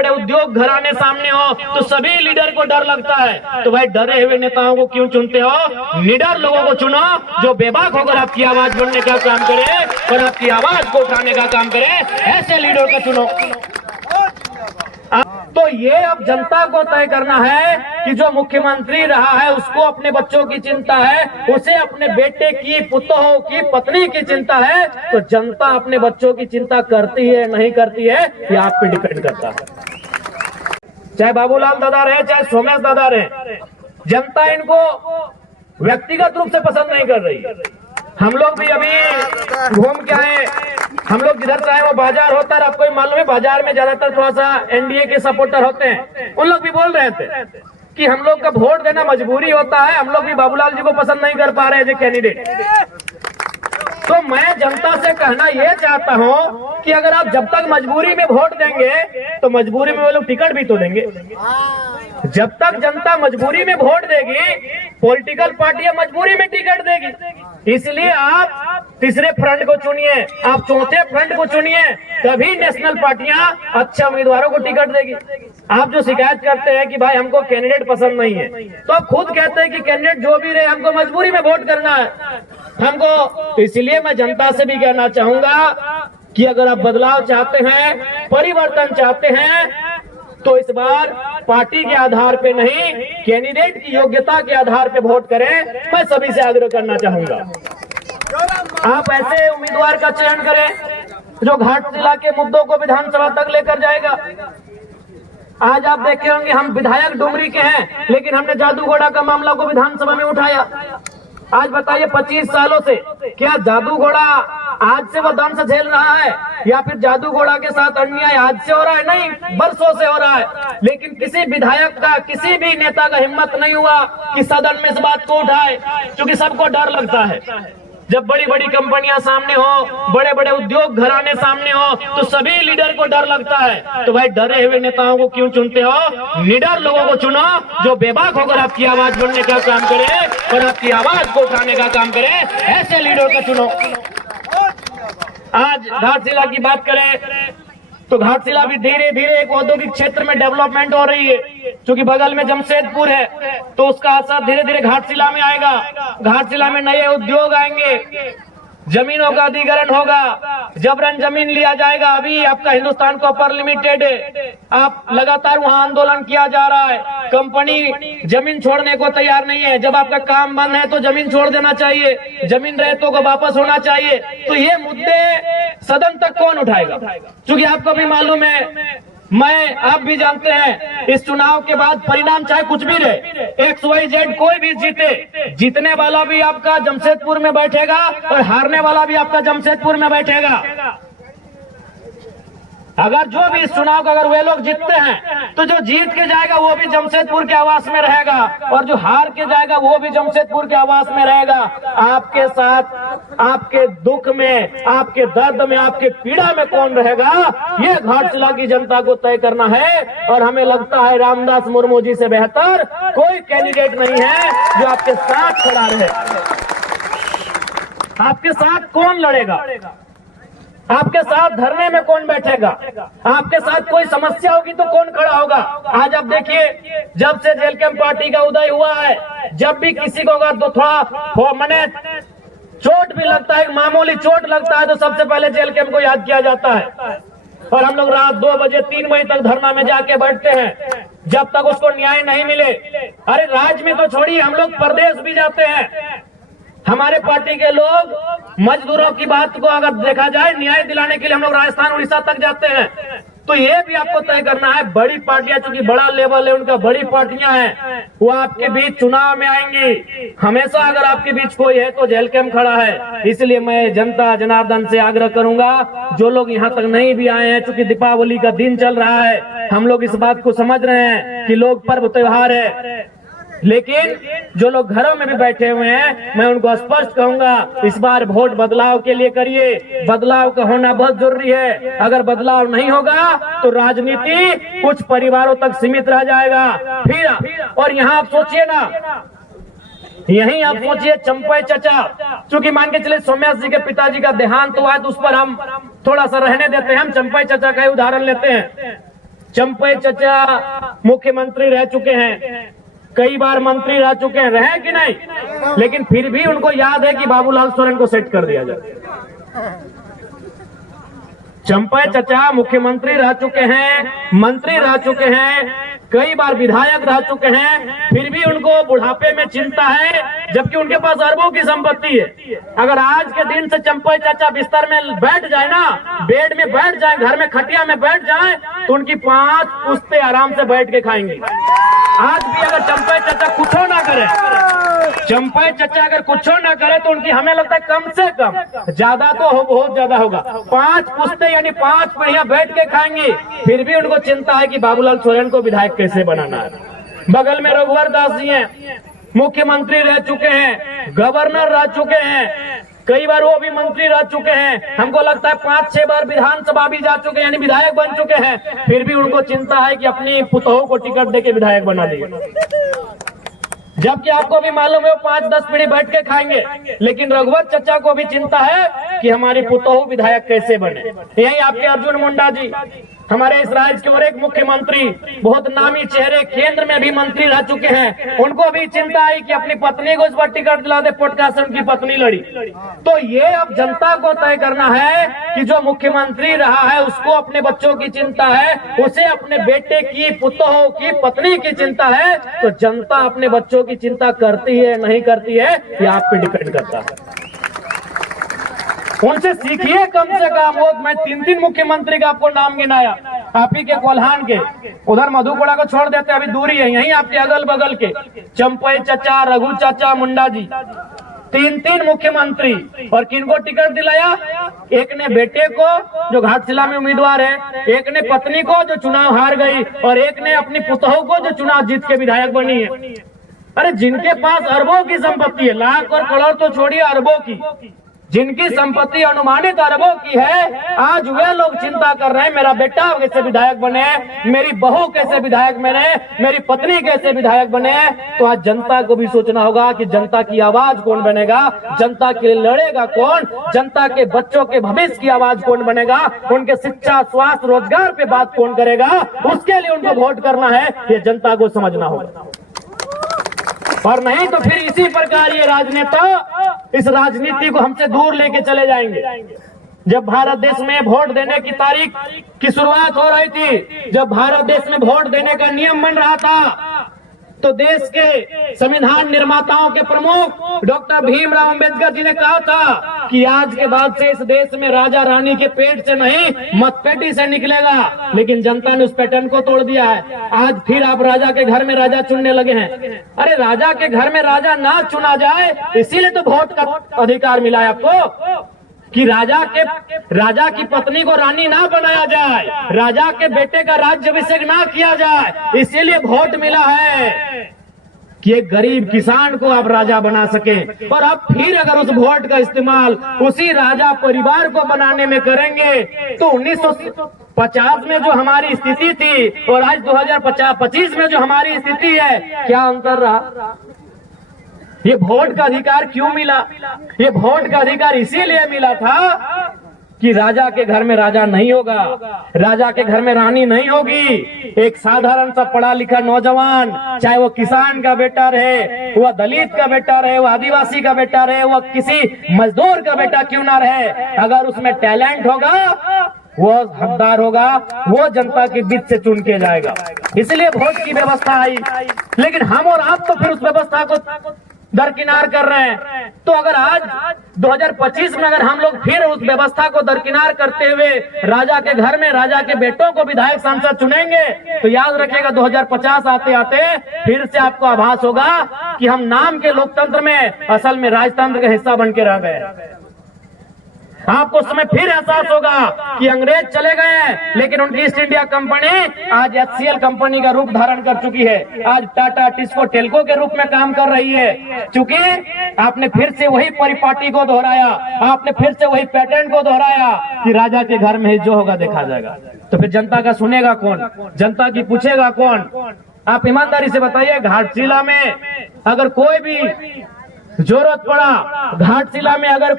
बड़े उद्योग घराने सामने हो तो सभी लीडर को डर लगता है। तो भाई डरे हुए नेताओं को क्यों चुनते हो? निडर लोगों को चुनो जो बेबाक होकर आपकी आवाज बनने का काम करे और आपकी आवाज को उठाने का काम करे। ऐसे लीडर को चुनो। तो ये अब जनता को तय करना है कि जो मुख्यमंत्री रहा है उसको अपने बच्चों की चिंता है, उसे अपने बेटे की, पुतों की, पत्नी की चिंता है। तो जनता अपने बच्चों की चिंता करती है नहीं करती है ये आप पे डिपेंड करता है। चाहे बाबूलाल दादा रहे चाहे सोमेश दादा रहे, जनता इनको व्यक्तिगत रूप से पसंद नहीं कर रही। हम लोग भी अभी घूम के आए, हम लोग जिधर चाहे वो बाजार होता है, आपको मालूम है बाजार में ज्यादातर थोड़ा सा एनडीए के सपोर्टर होते हैं। उन लोग भी बोल रहे थे कि हम लोग का वोट देना मजबूरी होता है, हम लोग भी बाबूलाल जी को पसंद नहीं कर पा रहे हैं कैंडिडेट। तो मैं जनता से कहना ये चाहता हूं कि अगर आप जब तक मजबूरी में वोट देंगे तो मजबूरी में वो लोग टिकट भी तो देंगे। जब तक जनता मजबूरी में वोट देगी, पॉलिटिकल पार्टियां मजबूरी में टिकट देगी। इसलिए आप तीसरे फ्रंट को चुनिए, आप चौथे फ्रंट को चुनिए, तभी नेशनल पार्टियां अच्छे उम्मीदवारों को टिकट देगी। आप जो शिकायत करते हैं कि भाई हमको कैंडिडेट पसंद नहीं है, तो आप खुद कहते हैं कि कैंडिडेट जो भी रहे हमको मजबूरी में वोट करना है हमको। तो इसलिए मैं जनता से भी कहना चाहूंगा कि अगर आप बदलाव चाहते हैं, परिवर्तन चाहते हैं, तो इस बार पार्टी के आधार पे नहीं, कैंडिडेट की योग्यता के आधार पे वोट करें। मैं सभी से आग्रह करना चाहूंगा आप ऐसे उम्मीदवार का चयन करें जो घाटशिला के मुद्दों को विधानसभा तक लेकर जाएगा। आज आप देखे होंगे हम विधायक डुमरी के हैं, लेकिन हमने जादूगोड़ा का मामला को विधानसभा में उठाया। आज बताइए 25 सालों से क्या जादूगोड़ा आज से वो दम से झेल रहा है या फिर जादूगोड़ा के साथ अन्याय आज से हो रहा है? नहीं, बरसों से हो रहा है। लेकिन किसी विधायक का, किसी भी नेता का हिम्मत नहीं हुआ कि सदन में इस बात को उठाए, क्योंकि सबको डर लगता है। जब बड़ी बड़ी कंपनियां सामने हो, बड़े बड़े उद्योग घराने सामने हो तो सभी लीडर को डर लगता है। तो भाई डरे हुए नेताओं को क्यों चुनते हो? निडर लोगों को चुनो जो बेबाक होकर आपकी आवाज बनने का काम करे और आपकी आवाज को उठाने का काम करे। ऐसे लीडर को चुनो। आज घाटशिला की बात करें तो घाटशिला भी धीरे धीरे एक औद्योगिक क्षेत्र में डेवलपमेंट हो रही है। क्योंकि बगल में जमशेदपुर है तो उसका असर धीरे धीरे घाटशिला में आएगा। घाटशिला में नए उद्योग आएंगे, जमीनों का अधिग्रहण होगा, जबरन जमीन लिया जाएगा। अभी आपका हिंदुस्तान कॉपर लिमिटेड है, आप लगातार वहां आंदोलन किया जा रहा है, कंपनी जमीन छोड़ने को तैयार नहीं है। जब आपका काम बंद है तो जमीन छोड़ देना चाहिए, जमीन रहितों को वापस होना चाहिए। तो ये मुद्दे सदन तक कौन उठाएगा? क्योंकि आपको भी मालूम है, मैं आप भी जानते हैं, इस चुनाव के बाद परिणाम चाहे कुछ भी रहे, XYZ कोई भी जीते, जीतने वाला भी आपका जमशेदपुर में बैठेगा और हारने वाला भी आपका जमशेदपुर में बैठेगा। अगर जो भी इस चुनाव का अगर वे लोग जीतते हैं तो जो जीत के जाएगा वो भी जमशेदपुर के आवास में रहेगा और जो हार के जाएगा वो भी जमशेदपुर के आवास में रहेगा। आपके साथ, आपके दुख में, आपके दर्द में, आपके पीड़ा में कौन रहेगा, ये घाटशिला की जनता को तय करना है। और हमें लगता है रामदास मुर्मू जी से बेहतर कोई कैंडिडेट नहीं है जो आपके साथ खड़ा रहे। आपके साथ कौन लड़ेगा? आपके साथ धरने में कौन बैठेगा? आपके साथ कोई समस्या होगी तो कौन खड़ा होगा? आज आप देखिए, जब से जेल कैंप पार्टी का उदय हुआ है, जब भी किसी को अगर थोड़ा मने चोट भी लगता है, मामूली चोट लगता है, तो सबसे पहले जेल कैंप को याद किया जाता है। और हम लोग रात 2 बजे 3 बजे तक धरना में जाके बैठते हैं जब तक उसको न्याय नहीं मिले। अरे राज्य में तो छोड़िए, हम लोग प्रदेश भी जाते हैं। हमारे पार्टी के लोग मजदूरों की बात को अगर देखा जाए, न्याय दिलाने के लिए हम लोग राजस्थान, उड़ीसा तक जाते हैं। तो ये भी आपको तय करना है, बड़ी पार्टियां, चूंकि बड़ा लेवल है उनका, बड़ी पार्टियां हैं, वो आपके बीच चुनाव में आएंगी। हमेशा अगर आपके बीच कोई है तो जेल कैंप खड़ा है। इसलिए मैं जनता जनार्दन से आग्रह करूंगा, जो लोग यहाँ तक नहीं भी आए हैं, चूंकि दीपावली का दिन चल रहा है, हम लोग इस बात को समझ रहे हैं कि लोग पर्व त्योहार है, लेकिन जो लोग घरों में भी बैठे हुए हैं, मैं उनको स्पष्ट कहूंगा, इस बार वोट बदलाव के लिए करिए। बदलाव का होना बहुत जरूरी है। अगर बदलाव नहीं होगा तो राजनीति कुछ परिवारों तक सीमित रह जाएगा। फिर और यहाँ आप सोचिए ना, यहीं आप सोचिए चंपई चचा, चूंकि मान के चले सोमेश जी के पिताजी का देहांत हुआ है तो उस पर हम थोड़ा सा रहने देते हैं, हम चंपई चचा का ही उदाहरण लेते हैं। चंपई चचा मुख्यमंत्री रह चुके हैं, कई बार मंत्री रह चुके हैं, रहे कि नहीं, लेकिन फिर भी उनको याद है कि बाबूलाल सोरेन को सेट कर दिया जाए। चंपई चचा मुख्यमंत्री रह चुके हैं, मंत्री रह चुके हैं, कई बार विधायक रह चुके हैं, फिर भी उनको बुढ़ापे में चिंता है, जबकि उनके पास अरबों की संपत्ति है। अगर आज के दिन से चंपई चाचा बिस्तर में बैठ जाए ना, बेड में बैठ जाए, घर में खटिया में बैठ जाए, तो उनकी 5 पुश्ते आराम से बैठ के खाएंगे। आज भी अगर चंपई चाचा कुछ ना करे, चंपई चाचा अगर कुछ ना करे, तो उनकी हमें लगता है कम से कम, ज्यादा तो हो, बहुत ज्यादा होगा, 5 पुश्ते यानी 5 पीढ़ियां बैठ के खाएंगी। फिर भी उनको चिंता है कि बाबूलाल सोरेन को विधायक कैसे बनाना है। बगल में रघुवर दास जी हैं, मुख्यमंत्री रह चुके हैं, गवर्नर रह चुके हैं, कई बार वो भी मंत्री रह चुके हैं, हमको लगता है 5-6 बार विधानसभा भी जा चुके हैं, यानी विधायक बन चुके हैं। फिर भी उनको चिंता है कि अपनी पुतोह को टिकट देके विधायक बना दिए, जबकि आपको भी मालूम है वो 5-10 पीढ़ी बैठ के खाएंगे। लेकिन रघुवर चचा को भी चिंता है कि हमारी पुतोह विधायक कैसे बने। यही आपके अर्जुन मुंडा जी, हमारे इस राज्य के और एक मुख्यमंत्री, बहुत नामी चेहरे, केंद्र में भी मंत्री रह चुके हैं, उनको भी चिंता आई कि अपनी पत्नी को इस बार टिकट दिला दे, पॉडकास्ट उनकी पत्नी लड़ी। तो ये अब जनता को तय करना है कि जो मुख्यमंत्री रहा है उसको अपने बच्चों की चिंता है, उसे अपने बेटे की, पुतोह की, पत्नी की चिंता है। तो जनता अपने बच्चों की चिंता करती है नहीं करती है, ये आप पे डिपेंड करता है। उनसे सीखिए कम से कम। वो मैं 3 मुख्यमंत्री का आपको नाम गिनाया, आप ही के कोल्हान के, उधर मधुपुरा को छोड़ देते, अभी दूरी है, यहीं आपके अगल बगल के चंपई चचा, रघु चाचा, मुंडा जी, 3 मुख्यमंत्री। और किनको टिकट दिलाया? एक ने बेटे को जो घाटशिला में उम्मीदवार है, एक ने पत्नी को जो चुनाव हार गई, और एक ने अपनी पुतोह को जो चुनाव जीत के विधायक बनी है। अरे जिनके पास अरबों की संपत्ति है, लाख और करोड़ तो छोड़िए, अरबों की, जिनकी संपत्ति अनुमानित अरबों की है, आज वे लोग चिंता कर रहे हैं मेरा बेटा कैसे विधायक बने, मेरी बहू कैसे विधायक बने, मेरी पत्नी कैसे विधायक बने। तो आज जनता को भी सोचना होगा कि जनता की आवाज कौन बनेगा, जनता के लिए लड़ेगा कौन, जनता के बच्चों के भविष्य की आवाज कौन बनेगा, उनके शिक्षा, स्वास्थ्य, रोजगार पे बात कौन करेगा, उसके लिए उनको वोट करना है, ये जनता को समझना होगा। और नहीं तो फिर इसी प्रकार ये राजनेता इस राजनीति को हमसे दूर लेके चले जाएंगे। जब भारत देश में वोट देने की तारीख की शुरुआत हो रही थी, जब भारत देश में वोट देने का नियम बन रहा था, तो देश के संविधान निर्माताओं के प्रमुख डॉक्टर भीमराव अंबेडकर जी ने कहा था कि आज के बाद से इस देश में राजा रानी के पेट से नहीं, मतपेटी से निकलेगा। लेकिन जनता ने उस पैटर्न को तोड़ दिया है। आज फिर आप राजा के घर में राजा चुनने लगे हैं। अरे राजा के घर में राजा ना चुना जाए, इसीलिए तो वोट का अधिकार मिला है आपको, कि राजा की पत्नी को रानी ना बनाया जाए, राजा के बेटे का राज्याभिषेक ना किया जाए, इसीलिए वोट मिला है कि एक गरीब किसान को आप राजा बना सके। और अब फिर अगर उस वोट का इस्तेमाल उसी राजा परिवार को बनाने में करेंगे, तो 1950 में जो हमारी स्थिति थी और आज 2025 में जो हमारी स्थिति है, क्या अंतर रहा? ये वोट का अधिकार क्यों मिला? ये वोट का अधिकार इसीलिए मिला था कि राजा के घर में राजा नहीं होगा, राजा के घर में रानी नहीं होगी। एक साधारण सा पढ़ा लिखा नौजवान, चाहे वो किसान का बेटा रहे, वह दलित का बेटा रहे, वह आदिवासी का बेटा रहे, वह किसी मजदूर का बेटा क्यों ना रहे, अगर उसमें टैलेंट होगा, वो हकदार होगा, वो जनता के बीच से चुन के जाएगा। इसलिए वोट की व्यवस्था आई। लेकिन हम और आप तो फिर उस व्यवस्था को दरकिनार कर रहे हैं। तो अगर आज 2025 में अगर हम लोग फिर उस व्यवस्था को दरकिनार करते हुए राजा के घर में राजा के बेटों को विधायक सांसद चुनेंगे, तो याद रखिएगा 2050 आते आते फिर से आपको आभास होगा कि हम नाम के लोकतंत्र में असल में राजतंत्र का हिस्सा बन के रह गए। आपको उस समय फिर एहसास होगा कि अंग्रेज चले गए, लेकिन उनकी ईस्ट इंडिया कंपनी आज HCL कंपनी का रूप धारण कर चुकी है। आज टाटा टिस्को टेल्को के रूप में काम कर रही है। चूंकि आपने फिर से वही परिपाटी को दोहराया, आपने फिर से वही पैटर्न को दोहराया कि राजा के घर में ही जो होगा देखा जाएगा। तो फिर जनता का सुनेगा कौन, जनता की पूछेगा कौन? आप ईमानदारी से बताइए, घाटशिला में अगर कोई भी जरूरत पड़ा, घाटशिला में अगर